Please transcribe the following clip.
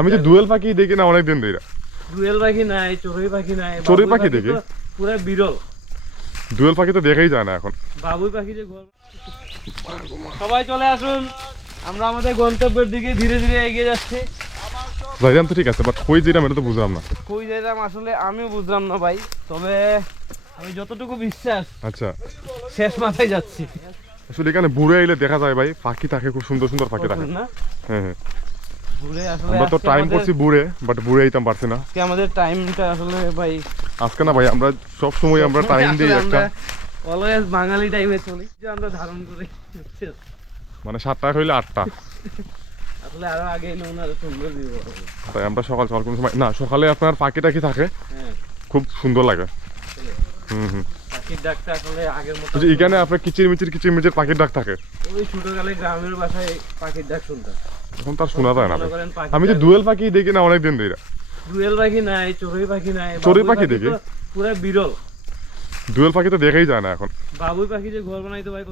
আমি তো দুয়েল পাখি দেখি না অনেকদিন ধরে। দুয়েল পাখি নাই, চড়ুই পাখি নাই, চড়ুই পাখি দেখি, পুরো বিরল। দুয়েল পাখি তো দেখাই যায় না এখন। বাবুই পাখি যে সবাই চলে আসুন, আমরা আমাদের গন্তব্যের দিকে ধীরে ধীরে এগিয়ে যাচ্ছি। যাইলাম তো ঠিক আছে, বাট কই যেতাম এটা তো বুঝলাম না। কই যাইলাম আসলে আমিও বুঝলাম না ভাই, তবে আমি যতটুকু বিশ্বাস আচ্ছা, শেষ মাথায় যাচ্ছি। আসলে এখানে বুড়ে এলে দেখা যায় ভাই পাখি থাকে, খুব সুন্দর সুন্দর পাখি থাকে। না হ্যাঁ হ্যাঁ, ঘুরে আসলে আমরা তো টাইম করছি বুড়ে, বাট বুড়ে আইতাম পারছি না আজকে আমাদের টাইমটা আসলে ভাই আজকে না ভাই। আমরা সব সময় আমরা টাইম দিই একটা, অলওয়েজ বাঙালি টাইমে চলি যে আমরা ধারণ করি, মানে 7টা হইলে 8টা। আসলে আরো আগে এলে ওনার সুন্দর ভিউ হবে। তাই আমরা সকাল সকাল কোনো সময় না, সকালে আপনার পাখি টাকি থাকে, হ্যাঁ খুব সুন্দর লাগে। হুম, পাখির ডাকটা আসলে আগের মতো যে এখানে আপনার কিচির মিচির পাখির ডাক থাকে। ওই ছোটকালে গ্রামের বাসায় পাখির ডাক শুনতাম, এখন তার শোনা যায় না মনে ভাই। করেন পাখির আমি তো ডাক- দুয়েল পাখি দেখি না অনেকদিন ধরে। দুয়েল পাখি নাই, চড়ুই পাখি নাই, চড়ুই বাবুই পাখি দেখি। তো পুরো বিরল। দুয়েল পাখি তো দেখাই যায় না এখন। বাবুই পাখি যে ঘর বানাইতো ভাই